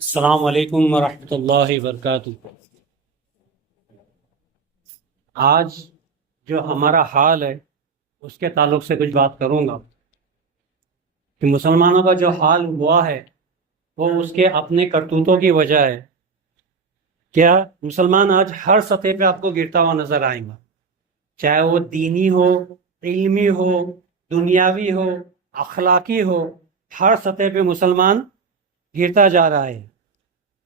السلام علیکم ورحمۃ اللہ وبرکاتہ۔ آج جو ہمارا حال ہے اس کے تعلق سے کچھ بات کروں گا کہ مسلمانوں کا جو حال ہوا ہے وہ اس کے اپنے کرتوتوں کی وجہ ہے۔ کیا مسلمان آج ہر سطح پہ آپ کو گرتا ہوا نظر آئے گا، چاہے وہ دینی ہو، علمی ہو، دنیاوی ہو، اخلاقی ہو، ہر سطح پہ مسلمان گرتا جا رہا ہے۔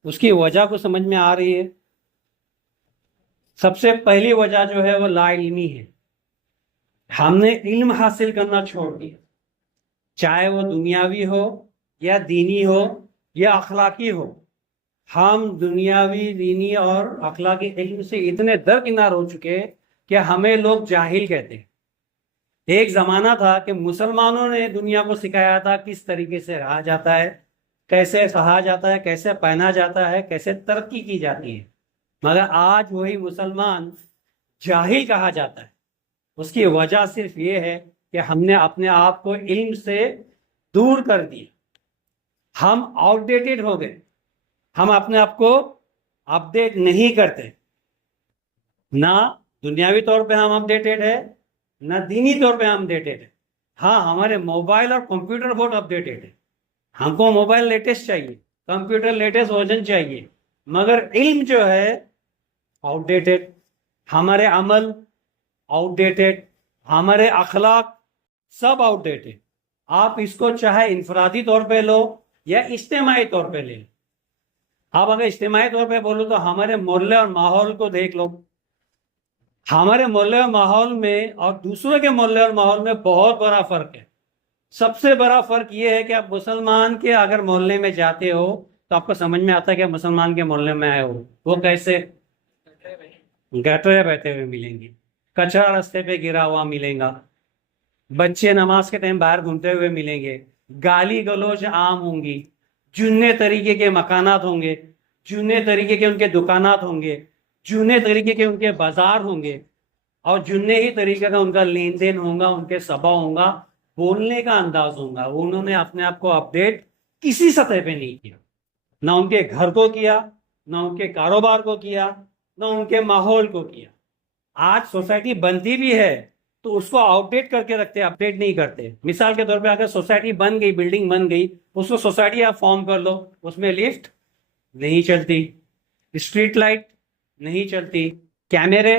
اس کی وجہ کو سمجھ میں آ رہی ہے۔ سب سے پہلی وجہ جو ہے وہ لا علمی ہے۔ ہم نے علم حاصل کرنا چھوڑ دیا، چاہے وہ دنیاوی ہو یا دینی ہو یا اخلاقی ہو۔ ہم دنیاوی، دینی اور اخلاقی علم سے اتنے درکنار ہو چکے کہ ہمیں لوگ جاہل کہتے ہیں۔ ایک زمانہ تھا کہ مسلمانوں نے دنیا کو سکھایا تھا کس طریقے سے رہا جاتا ہے، کیسے کہا جاتا ہے، کیسے پہنا جاتا ہے، کیسے ترقی کی جاتی ہے، مگر آج وہی مسلمان جاہل کہا جاتا ہے۔ اس کی وجہ صرف یہ ہے کہ ہم نے اپنے آپ کو علم سے دور کر دیا۔ ہم آؤٹ ڈیٹڈ ہو گئے، ہم اپنے آپ کو اپ ڈیٹ نہیں کرتے۔ نہ دنیاوی طور پہ ہم اپ ڈیٹڈ ہے، نہ دینی طور پہ ہم ڈیٹڈ ہے۔ ہاں، ہمارے موبائل اور کمپیوٹر بہت اپ ڈیٹڈ ہے۔ ہم کو موبائل لیٹسٹ چاہیے، کمپیوٹر لیٹسٹ ورژن چاہیے، مگر علم جو ہے آؤٹ ڈیٹڈ۔ ہمارے عمل آؤٹ ڈیٹڈ، ہمارے اخلاق سب آؤٹ ڈیٹڈ۔ آپ اس کو چاہے انفرادی طور پہ لو یا اجتماعی طور پہ لے۔ آپ اگر اجتماعی طور پہ بولو تو ہمارے محلے اور ماحول کو دیکھ لو۔ ہمارے محلے اور ماحول میں اور دوسروں کے محلے اور ماحول میں بہت بڑا فرق ہے۔ سب سے بڑا فرق یہ ہے کہ آپ مسلمان کے اگر محلے میں جاتے ہو تو آپ کو سمجھ میں آتا ہے کہ مسلمان کے محلے میں آئے ہو، وہ کیسے گٹرے بہتے ہوئے ملیں گے، کچرا رستے پہ گرا ہوا ملیں گا، بچے نماز کے ٹائم باہر گھومتے ہوئے ملیں گے، گالی گلوچ عام ہوں گی، جنے طریقے کے مکانات ہوں گے، جنے طریقے کے ان کے دکانات ہوں گے، جنے طریقے کے ان کے بازار ہوں گے، اور جنے ہی طریقے کا ان کا لین دین ہوگا، ان کے سبا ہوگا، بولنے کا انداز ہوگا۔ انہوں نے اپنے آپ کو اپڈیٹ کسی سطح پہ نہیں کیا، نہ ان کے گھر کو کیا، نہ ان کے کاروبار کو کیا، نہ ان کے ماحول کو کیا۔ آج سوسائٹی بنتی بھی ہے تو اس کو آؤٹ ڈیٹ کر کے رکھتے، اپڈیٹ نہیں کرتے۔ مثال کے طور پہ اگر سوسائٹی بن گئی، بلڈنگ بن گئی، اس کو سوسائٹی آپ فارم کر لو، اس میں لفٹ نہیں چلتی، اسٹریٹ لائٹ نہیں چلتی، کیمرے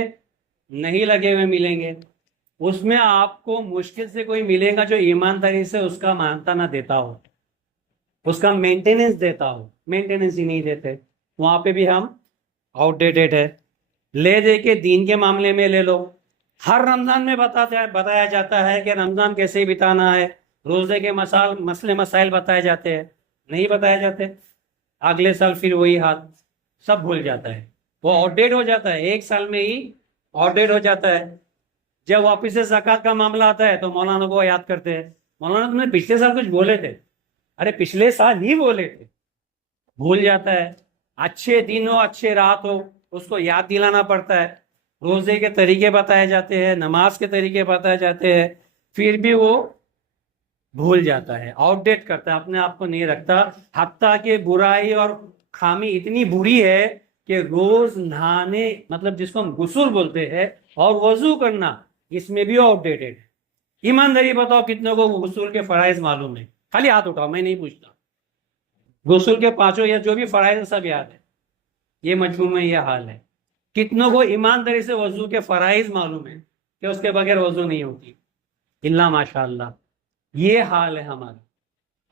نہیں لگے ہوئے ملیں گے، اس میں آپ کو مشکل سے کوئی ملے گا جو ایمانداری سے اس کا مانتا نہ دیتا ہو، اس کا مینٹیننس دیتا ہو۔ مینٹیننس ہی نہیں دیتے، وہاں پہ بھی ہم آؤٹ ڈیٹڈ ہے۔ لے دے کے دین کے معاملے میں لے لو، ہر رمضان میں بتایا جاتا ہے کہ رمضان کیسے بتانا ہے، روزے کے مسئلے مسائل بتائے جاتے ہیں، نہیں بتائے جاتے۔ اگلے سال پھر وہی حال، سب بھول جاتا ہے، وہ آؤٹ ڈیٹ ہو جاتا ہے، ایک سال میں ہی آؤٹ ڈیٹ ہو جاتا ہے۔ جب واپس سے زکوٰۃ کا معاملہ آتا ہے تو مولانا کو یاد کرتے ہیں، مولانا تم نے پچھلے سال کچھ بولے تھے، ارے پچھلے سال ہی بولے تھے، بھول جاتا ہے۔ اچھے دن ہو، اچھے رات ہو، اس کو یاد دلانا پڑتا ہے، روزے کے طریقے بتائے جاتے ہیں، نماز کے طریقے بتائے جاتے ہیں، پھر بھی وہ بھول جاتا ہے، آؤٹ ڈیٹ کرتا ہے، اپنے آپ کو نہیں رکھتا۔ حتیٰ کہ برائی اور خامی اتنی بری ہے کہ روز نہانے، مطلب جس کو ہم غسل بولتے ہیں، اور وضو کرنا، اس میں بھی آؤٹ ڈیٹڈ ہے۔ ایمانداری بتاؤ کتنے کو غسل کے فرائض معلوم ہے؟ خالی ہاتھ اٹھاؤ، میں نہیں پوچھتا۔ غسل کے پانچوں یا جو بھی فرائض ہیں سب یاد ہے؟ یہ مجموع میں یہ حال ہے۔ کتنوں کو ایمانداری سے وضو کے فرائض معلوم ہے کہ اس کے بغیر وضو نہیں ہوتی؟ اللہ ماشاء اللہ، یہ حال ہے ہمارا۔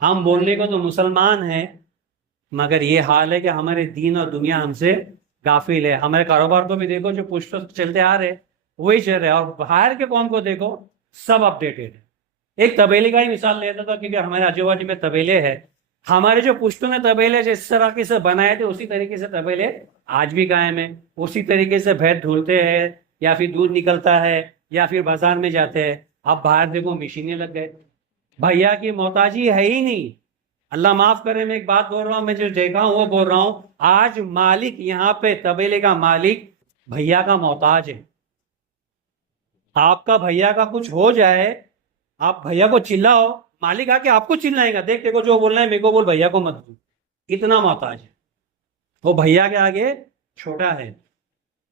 ہم بولنے کو تو مسلمان ہیں، مگر یہ حال ہے کہ ہمارے دین اور دنیا ہم سے غافل ہے۔ ہمارے کاروبار کو بھی دیکھو، جو پشتوں سے چلتے آ رہے وہی چل رہے، اور باہر کے قوم کو دیکھو، سب اپڈیٹڈ ہے۔ ایک طبیلے کا ہی مثال لیتا تھا، کیونکہ ہمارے آجو باجو میں طبیلے ہے۔ ہمارے جو پشتوں نے طبیلے جس طریقے سے بنائے تھے، اسی طریقے سے طبیلے آج بھی قائم ہیں، اسی طریقے سے بھینس دھلتے ہیں، یا پھر دودھ نکلتا ہے، یا پھر بازار میں جاتے ہیں۔ اب باہر دیکھو مشینیں لگ گئے، بھیا کی محتاجی ہے ہی نہیں۔ اللہ معاف کرے، میں ایک بات بول رہا ہوں، میں جو دیکھا ہوں وہ بول رہا ہوں۔ آج مالک یہاں پہ طبیلے کا مالک بھیا کا محتاج ہے۔ آپ کا بھیا کا کچھ ہو جائے، آپ بھیا کو چلاؤ، مالک آ کے آپ کو چلائے گا، دیکھ دیکھو جو بولنا ہے میرے کو بول، بھیا کو مت بول، اتنا محتاج ہے۔ وہ بھیا کے آگے چھوٹا ہے.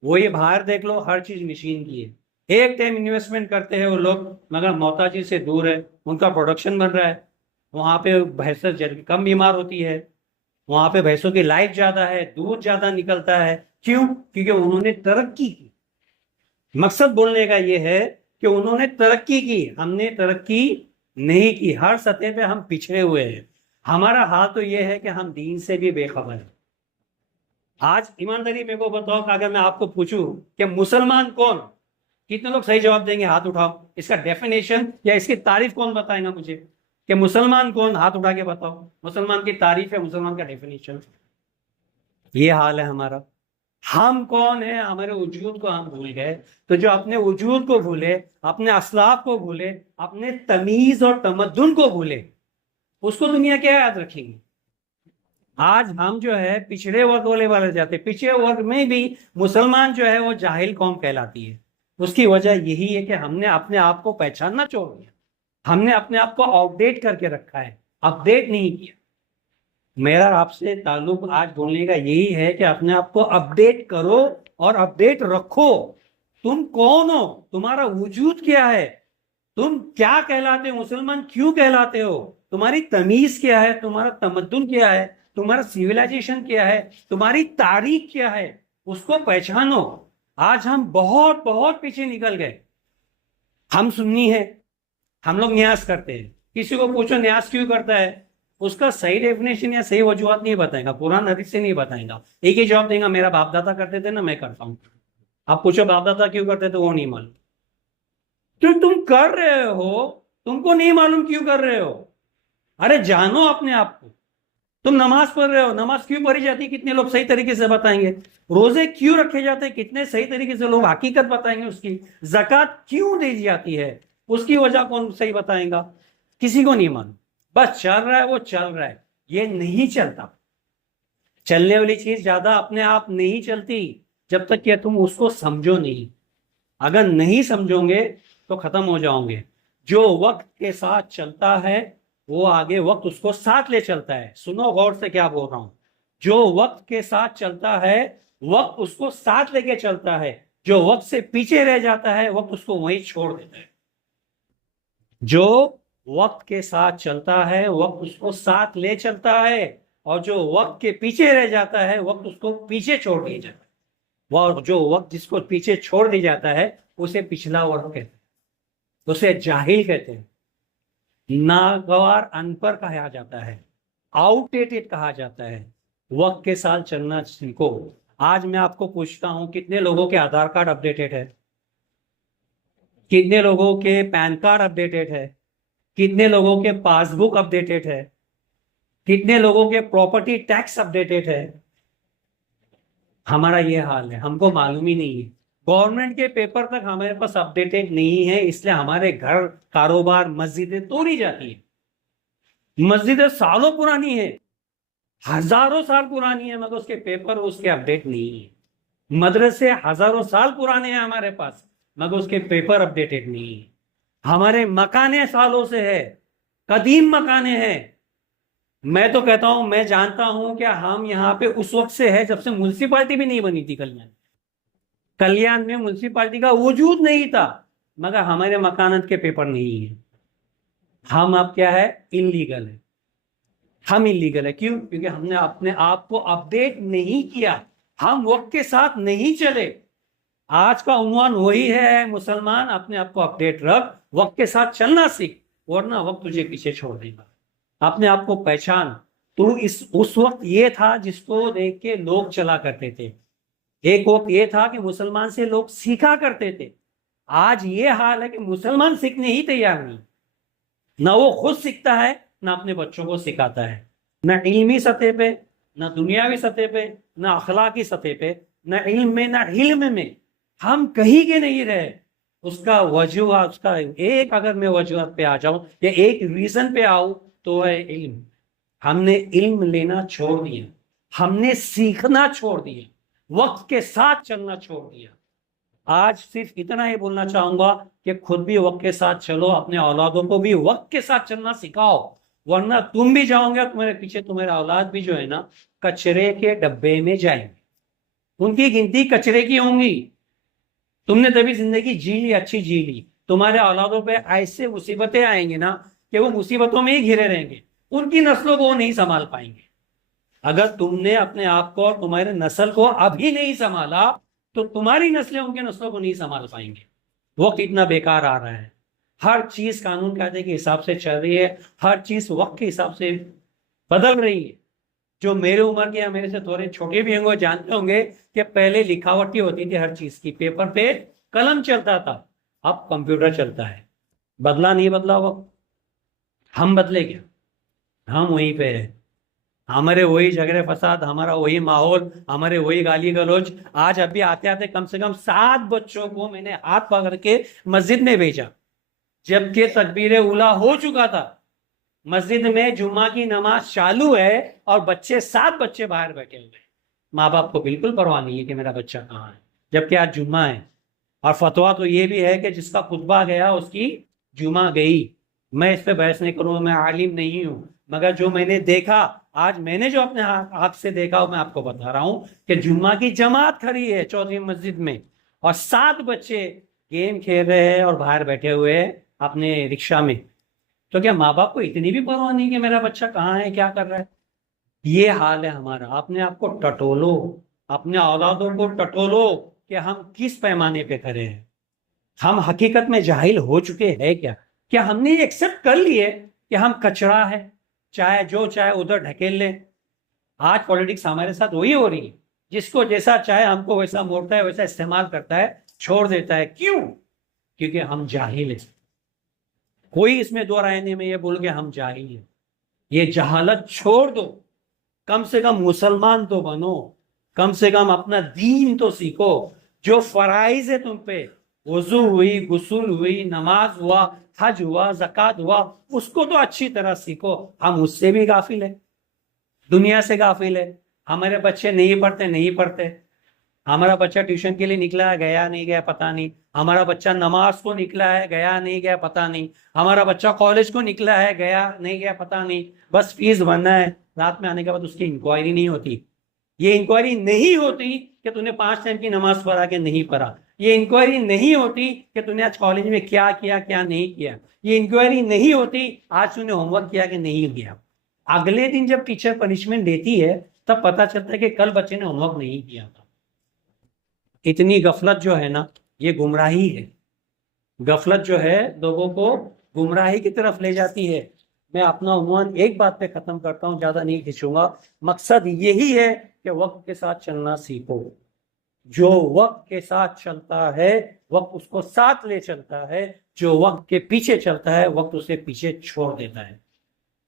وہ یہ باہر دیکھ لو ہر چیز مشین کی ہے. ایک ٹائم انویسٹمنٹ کرتے ہیں وہ لوگ مگر محتاجی سے دور ہے. ان کا پروڈکشن بن رہا ہے. وہاں پہ بھینسیں کم بیمار ہوتی ہے. وہاں پہ بھینسوں کی لائف زیادہ ہے, دودھ زیادہ نکلتا ہے. کیوں؟ کیونکہ انہوں نے ترقی کی. مقصد بولنے کا یہ ہے کہ انہوں نے ترقی کی, ہم نے ترقی نہیں کی. ہر سطح پہ ہم پچھڑے ہوئے ہیں. ہمارا حال تو یہ ہے کہ ہم دین سے بھی بے خبر ہیں. آج ایمانداری میرے کو بتاؤ کہ اگر میں آپ کو پوچھوں کہ مسلمان کون, کتنے لوگ صحیح جواب دیں گے؟ ہاتھ اٹھاؤ. اس کا ڈیفینیشن یا اس کی تعریف کون بتائے گا مجھے کہ مسلمان کون؟ ہاتھ اٹھا کے بتاؤ. مسلمان کی تعریف ہے, مسلمان کا ڈیفینیشن. یہ حال ہے ہمارا. ہم کون ہیں؟ ہمارے وجود کو ہم بھول گئے. تو جو اپنے وجود کو بھولے, اپنے اسلاف کو بھولے, اپنے تمیز اور تمدن کو بھولے, اس کو دنیا کیا یاد رکھیں گی؟ آج ہم جو ہے پچھڑے ورگ والے جاتے. پچھڑے ورگ میں بھی مسلمان جو ہے وہ جاہل قوم کہلاتی ہے. اس کی وجہ یہی ہے کہ ہم نے اپنے آپ کو پہچاننا چھوڑ دیا. ہم نے اپنے آپ کو آؤٹ ڈیٹ کر کے رکھا ہے, اپ ڈیٹ نہیں کیا. میرا آپ سے تعلق آج بولنے کا یہی ہے کہ اپنے آپ کو اپ ڈیٹ کرو اور اپ ڈیٹ رکھو. تم کون ہو؟ تمہارا وجود کیا ہے؟ تم کیا کہلاتے ہو؟ مسلمان کیوں کہلاتے ہو؟ تمہاری تمیز کیا ہے؟ تمہارا تمدن کیا ہے؟ تمہارا سیولائزیشن کیا ہے؟ تمہاری تاریخ کیا ہے؟ اس کو پہچانو. آج ہم بہت بہت پیچھے نکل گئے. ہم سنی ہیں, ہم لوگ نیاز کرتے ہیں. کسی کو پوچھو نیاز کیوں کرتا ہے, اس کا صحیح ڈیفینیشن یا صحیح وجوہات نہیں بتائے گا, قرآن حدیث سے نہیں بتائے گا. ایک ہی جواب دیں گا, میرا باپ دادا کرتے تھے نا, میں کرتا ہوں. آپ پوچھو باپ دادا کیوں کرتے تھے, وہ نہیں معلوم. تو تم کر رہے ہو, تم کو نہیں معلوم کیوں کر رہے ہو. ارے جانو اپنے آپ کو. تم نماز پڑھ رہے ہو, نماز کیوں پڑھی جاتی ہے؟ کتنے لوگ صحیح طریقے سے بتائیں گے. روزے کیوں رکھے جاتے ہیں؟ کتنے صحیح طریقے سے لوگ حقیقت بتائیں گے اس کی. زکوٰۃ کیوں دی جاتی ہے, اس کی وجہ کون صحیح بتائیں گا؟ کسی کو نہیں معلوم. بس چل رہا ہے, وہ چل رہا ہے. یہ نہیں چلتا. چلنے والی چیز زیادہ اپنے آپ نہیں چلتی جب تک کہ تم اس کو سمجھو نہیں. اگر نہیں سمجھو گے تو ختم ہو جاؤ گے. جو وقت کے ساتھ چلتا ہے وہ آگے وقت اس کو ساتھ لے چلتا ہے. سنو غور سے کیا بول رہا ہوں. جو وقت کے ساتھ چلتا ہے وقت اس کو ساتھ لے کے چلتا ہے. جو وقت سے پیچھے رہ جاتا ہے وقت اس کو وہیں چھوڑ دیتا ہے. جو وقت کے ساتھ چلتا ہے وقت اس کو ساتھ لے چلتا ہے, اور جو وقت کے پیچھے رہ جاتا ہے وقت اس کو پیچھے چھوڑ دیا جاتا ہے. اور جو وقت جس کو پیچھے چھوڑ دیا جاتا ہے اسے پچھلا وقت کہتے ہیں, اسے جاہل کہتے ہیں, ناگوار, ان پڑھ کہا جاتا ہے, آؤٹ ڈیٹڈ کہا جاتا ہے. وقت کے ساتھ چلنا سیکھو. آج میں آپ کو پوچھتا ہوں کتنے لوگوں کے آدھار کارڈ اپ ڈیٹڈ ہے؟ کتنے لوگوں کے پین کارڈ اپ ڈیٹڈ ہے؟ کتنے لوگوں کے پاس بک اپ ڈیٹڈ ہے؟ کتنے لوگوں کے پراپرٹی ٹیکس اپ ڈیٹڈ ہے؟ ہمارا یہ حال ہے, ہم کو معلوم ہی نہیں ہے. گورنمنٹ کے پیپر تک ہمارے پاس اپ ڈیٹڈ نہیں ہے, اس لیے ہمارے گھر, کاروبار, مسجدیں توڑی جاتی ہیں. مسجدیں سالوں پرانی ہے, ہزاروں سال پرانی ہے, مگر اس کے پیپر اس کے اپ ڈیٹ نہیں ہے. مدرسے ہزاروں سال پرانے ہیں ہمارے پاس, مگر اس کے پیپر اپ ڈیٹڈ نہیں ہے. ہمارے مکانے سالوں سے ہے, قدیم مکانے ہیں. میں تو کہتا ہوں, میں جانتا ہوں کہ ہم یہاں پہ اس وقت سے ہے جب سے میونسپلٹی بھی نہیں بنی تھی. کلیان میں میونسپلٹی کا وجود نہیں تھا, مگر ہمارے مکانات کے پیپر نہیں ہیں. ہم اب کیا ہے, انلیگل ہے. ہم انلیگل ہے کیوں؟ کیونکہ ہم نے اپنے آپ کو اپ ڈیٹ نہیں کیا, ہم وقت کے ساتھ نہیں چلے. آج کا عنوان وہی ہے, مسلمان اپنے آپ کو اپ ڈیٹ رکھ, وقت کے ساتھ چلنا سیکھ, ورنہ وقت تجھے پیچھے چھوڑ دے گا. اپنے آپ کو پہچان. تو اس وقت یہ تھا جس کو دیکھ کے لوگ چلا کرتے تھے. ایک وقت یہ تھا کہ مسلمان سے لوگ سیکھا کرتے تھے. آج یہ حال ہے کہ مسلمان سیکھنے ہی تیار نہیں. نہ وہ خود سیکھتا ہے, نہ اپنے بچوں کو سکھاتا ہے. نہ علمی سطح پہ, نہ دنیاوی سطح پہ, نہ اخلاقی سطح پہ, نہ علم میں, نہ علم میں. ہم کہیں کے نہیں رہے. اس کا وجوہات, اس کا ایک, اگر میں وجوہات پہ آ جاؤں یا ایک ریزن پہ آؤں تو ہے علم. ہم نے علم لینا چھوڑ دیا, ہم نے سیکھنا چھوڑ دیا, وقت کے ساتھ چلنا چھوڑ دیا. آج صرف اتنا ہی بولنا چاہوں گا کہ خود بھی وقت کے ساتھ چلو, اپنے اولادوں کو بھی وقت کے ساتھ چلنا سکھاؤ. ورنہ تم بھی جاؤ گے, تمہارے پیچھے تمہارا اولاد بھی جو ہے نا کچرے کے ڈبے میں جائیں گے, ان کی گنتی کچرے کی ہوں گی. تم نے تبھی زندگی جی لی, اچھی جی لی, تمہارے اولادوں پہ ایسے مصیبتیں آئیں گے نا کہ وہ مصیبتوں میں ہی گھرے رہیں گے, ان کی نسلوں کو وہ نہیں سنبھال پائیں گے. اگر تم نے اپنے آپ کو اور تمہارے نسل کو ابھی نہیں سنبھالا تو تمہاری نسلیں ان کے نسلوں کو نہیں سنبھال پائیں گے. وقت اتنا بیکار آ رہا ہے, ہر چیز قانون قاعدے کے حساب سے چل رہی ہے, ہر چیز وقت کے حساب سے بدل رہی ہے. جو میرے عمر کے یا میرے سے تھوڑے چھوٹے بھی ہوں گے جانتے ہوں گے کہ پہلے لکھاوٹی ہوتی تھی ہر چیز کی, پیپر پہ قلم چلتا تھا, اب کمپیوٹر چلتا ہے. بدلا نہیں بدلا وقت, ہم بدلے گیا, ہم وہیں پہ ہیں, ہمارے وہی جھگڑے فساد, ہمارا وہی ماحول, ہمارے وہی گالی گلوچ. آج ابھی آتے آتے کم سے کم 7 بچوں کو میں نے ہاتھ پکڑ کے مسجد میں بھیجا, جبکہ تکبیر اولیٰ ہو چکا تھا. مسجد میں جمعہ کی نماز چالو ہے اور 7 بچے باہر بیٹھے ہوئے ہیں. ماں باپ کو بالکل پرواہ نہیں ہے کہ میرا بچہ کہاں ہے, جبکہ آج جمعہ ہے. اور فتویٰ تو یہ بھی ہے کہ جس کا خطبہ گیا اس کی جمعہ گئی. میں اس پہ بحث نہیں کروں, میں عالم نہیں ہوں, مگر جو میں نے دیکھا, آج میں نے جو اپنے آنکھ سے دیکھا میں آپ کو بتا رہا ہوں کہ جمعہ کی جماعت کھڑی ہے چودھری مسجد میں, اور 7 بچے گیم کھیل رہے ہیں اور باہر بیٹھے ہوئے ہیں اپنے رکشہ میں. تو کیا ماں باپ کو اتنی بھی پرواہ نہیں کہ میرا بچہ کہاں ہے, کیا کر رہا ہے؟ یہ حال ہے ہمارا. اپنے آپ کو ٹٹولو, اپنے اولادوں کو ٹٹولو کہ ہم کس پیمانے پہ کھڑے ہیں. ہم حقیقت میں جاہل ہو چکے ہیں کیا ہم نے یہ ایکسپٹ کر لیے کہ ہم کچرا ہے, چاہے جو چاہے ادھر ڈھکیل لیں. آج پولیٹکس ہمارے ساتھ وہی ہو رہی ہے, جس کو جیسا چاہے ہم کو ویسا موڑتا ہے, ویسا استعمال کرتا ہے, چھوڑ دیتا ہے. کیوں؟ کیونکہ ہم جاہل ہیں. کوئی اس میں دو رائے نہیں میں یہ بول کے ہم جاہل ہیں. یہ جہالت چھوڑ دو, کم سے کم مسلمان تو بنو, کم سے کم اپنا دین تو سیکھو. جو فرائض ہے تم پہ, وضو ہوئی, غسل ہوئی, نماز ہوا, حج ہوا, زکوٰۃ ہوا, اس کو تو اچھی طرح سیکھو. ہم اس سے بھی غافل ہیں, دنیا سے غافل ہے. ہمارے بچے نہیں پڑھتے. ہمارا بچہ ٹیوشن کے لیے نکلا ہے, گیا نہیں گیا پتا نہیں. ہمارا بچہ نماز کو نکلا ہے, گیا نہیں گیا پتا نہیں. ہمارا بچہ کالج کو نکلا ہے, گیا نہیں گیا پتا نہیں. بس فیس بھرنا ہے, رات میں آنے کے بعد اس کی انکوائری نہیں ہوتی. یہ انکوائری نہیں ہوتی کہ تو نے 5 ٹائم کی نماز پڑھا کہ نہیں پڑھا. یہ انکوائری نہیں ہوتی کہ تو نے آج کالج میں کیا کیا کیا نہیں کیا. یہ انکوائری نہیں ہوتی آج تو نے ہوم ورک کیا کہ نہیں کیا. اگلے دن جب ٹیچر پنشمنٹ دیتی ہے تب پتا چلتا ہے کہ کل بچے نے ہوم ورک نہیں کیا تھا. اتنی غفلت جو ہے نا یہ گمراہی ہے. غفلت جو ہے لوگوں کو گمراہی کی طرف لے جاتی ہے. میں اپنا عنوان ایک بات پہ ختم کرتا ہوں, زیادہ نہیں کھینچوں گا. مقصد یہی ہے کہ وقت کے ساتھ چلنا سیکھو. جو وقت کے ساتھ چلتا ہے وقت اس کو ساتھ لے چلتا ہے, جو وقت کے پیچھے چلتا ہے وقت اسے پیچھے چھوڑ دیتا ہے.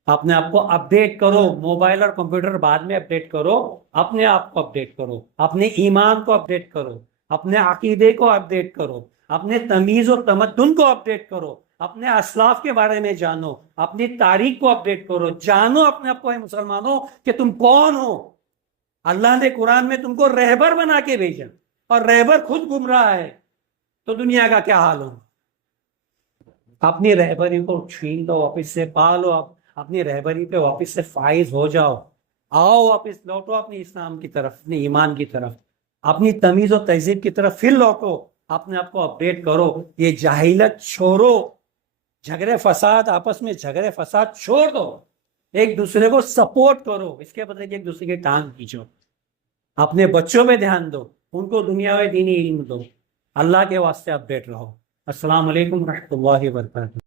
اپنے آپ کو اپڈیٹ کرو. موبائل اور کمپیوٹر بعد میں اپڈیٹ کرو, اپنے آپ کو اپڈیٹ کرو, اپنے ایمان کو اپڈیٹ کرو, اپنے عقیدے کو اپڈیٹ کرو, اپنے تمیز و تمدن کو اپڈیٹ کرو, اپنے اسلاف کے بارے میں جانو, اپنی تاریخ کو اپڈیٹ کرو. جانو اپنے آپ کو, مسلمانوں, کہ تم کون ہو. اللہ نے قرآن میں تم کو رہبر بنا کے بھیجا, اور رہبر خود گمراہ ہے تو دنیا کا کیا حال ہو. اپنی رہبری کو چھین لو, واپس سے پالو, اپنی رہبری پہ واپس سے فائز ہو جاؤ. آؤ واپس لوٹو اپنی اسلام کی طرف, اپنے ایمان کی طرف, اپنی تمیز و تہذیب کی طرف پھر لوٹو. اپنے آپ کو اپڈیٹ کرو. یہ جاہلیت چھوڑو, جھگڑے فساد, آپس میں جھگڑے فساد چھوڑ دو. ایک دوسرے کو سپورٹ کرو, اس کے بدلے کہ ایک دوسرے کی ٹانگ کھینچو. اپنے بچوں پہ دھیان دو, ان کو دنیا میں دینی علم دو. اللہ کے واسطے اپڈیٹ رہو. السلام علیکم ورحمۃ اللہ وبرکاتہ.